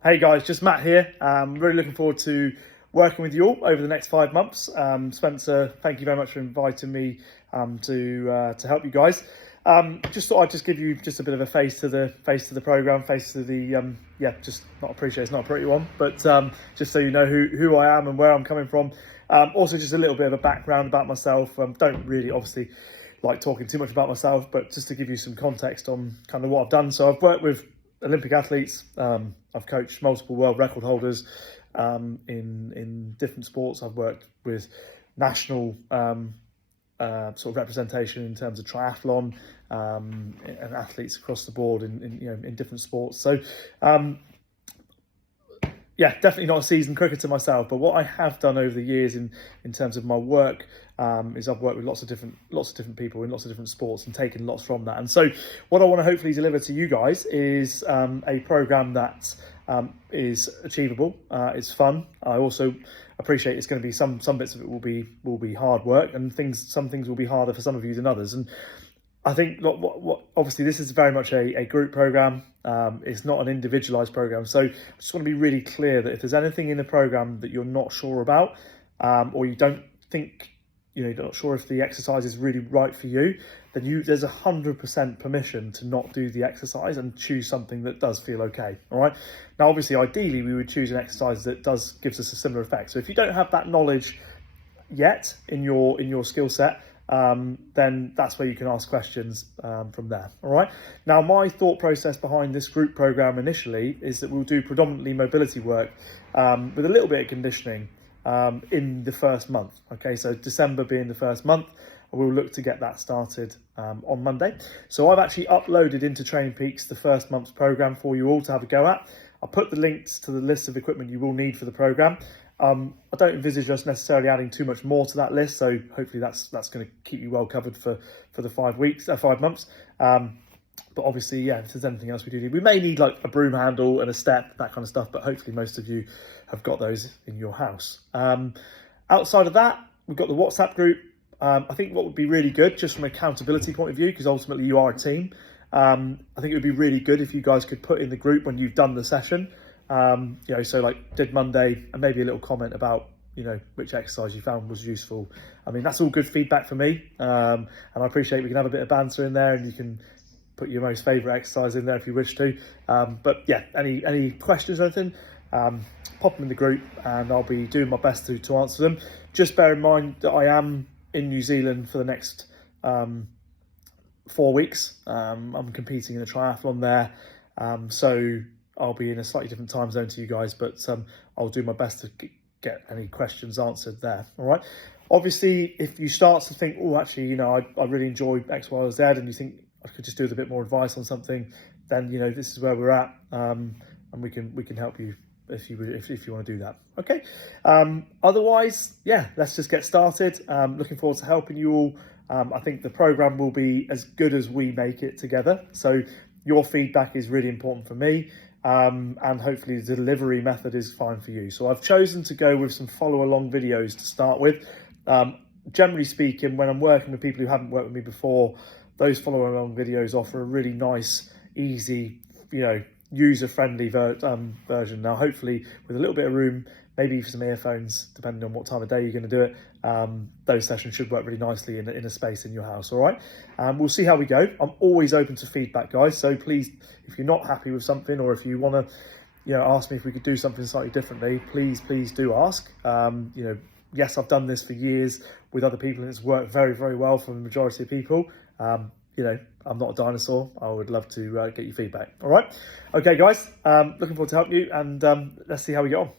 Hey guys, just Matt here. Really looking forward to working with you all over the next 5 months. Spencer, thank you very much for inviting me to help you guys. Just thought I'd just give you just a bit of a face to the program, face to the just not appreciate it's not a pretty one, but just so you know who I am and where I'm coming from. Also, just a little bit of a background about myself. Don't really obviously like talking too much about myself, but just to give you some context on kind of what I've done. So I've worked with Olympic athletes. I've coached multiple world record holders in different sports. I've worked with national sort of representation in terms of triathlon and athletes across the board in different sports. So yeah, definitely not a seasoned cricketer myself, but what I have done over the years in terms of my work is I've worked with lots of different people in lots of different sports and taken lots from that. And so what I want to hopefully deliver to you guys is a program that is achievable. It's fun. I also appreciate it's going to be some bits of it will be hard work, and some things will be harder for some of you than others. And I think what obviously this is very much a group program. It's not an individualized program. So I just want to be really clear that if there's anything in the program that you're not sure about, or you don't think, you're not sure if the exercise is really right for you, then there's 100% permission to not do the exercise and choose something that does feel okay. All right. Now, obviously, ideally, we would choose an exercise that gives us a similar effect. So if you don't have that knowledge yet in your skill set, then that's where you can ask questions from there. All right. Now, my thought process behind this group program initially is that we'll do predominantly mobility work with a little bit of conditioning in the first month. Okay, so December being the first month, we'll look to get that started on Monday. So I've actually uploaded into Training Peaks the first month's program for you all to have a go at. I'll put the links to the list of equipment you will need for the program. I don't envisage us necessarily adding too much more to that list, so hopefully that's going to keep you well covered for the 5 months. But obviously, yeah, if there's anything else we do need, we may need like a broom handle and a step, that kind of stuff, but hopefully most of you have got those in your house. Outside of that, we've got the WhatsApp group. I think what would be really good, just from an accountability point of view, because ultimately you are a team, I think it would be really good if you guys could put in the group when you've done the session, so like did Monday, and maybe a little comment about which exercise you found was useful. I mean, that's all good feedback for me, and I appreciate we can have a bit of banter in there, and you can put your most favourite exercise in there if you wish to. But yeah, any questions or anything, pop them in the group and I'll be doing my best to answer them. Just bear in mind that I am in New Zealand for the next 4 weeks. I'm competing in a triathlon there, so I'll be in a slightly different time zone to you guys, but I'll do my best to get any questions answered there. All right. Obviously, if you start to think, oh, actually, I really enjoy X, Y, or Z, and you think I could just do with a bit more advice on something, then this is where we're at, and we can help you if you want to do that. Okay. Otherwise, yeah, let's just get started. Looking forward to helping you all. I think the program will be as good as we make it together. So your feedback is really important for me. And hopefully the delivery method is fine for you. So I've chosen to go with some follow along videos to start with. Generally speaking, when I'm working with people who haven't worked with me before, those follow along videos offer a really nice, easy, user-friendly version. Now, hopefully with a little bit of room, maybe for some earphones, depending on what time of day you're going to do it, those sessions should work really nicely in a space in your house. All right. We'll see how we go. I'm always open to feedback, guys. So please, if you're not happy with something, or if you want to, ask me if we could do something slightly differently, please do ask. Yes, I've done this for years with other people and it's worked very, very well for the majority of people. I'm not a dinosaur. I would love to get your feedback. All right. Okay, guys, looking forward to helping you, and let's see how we get on.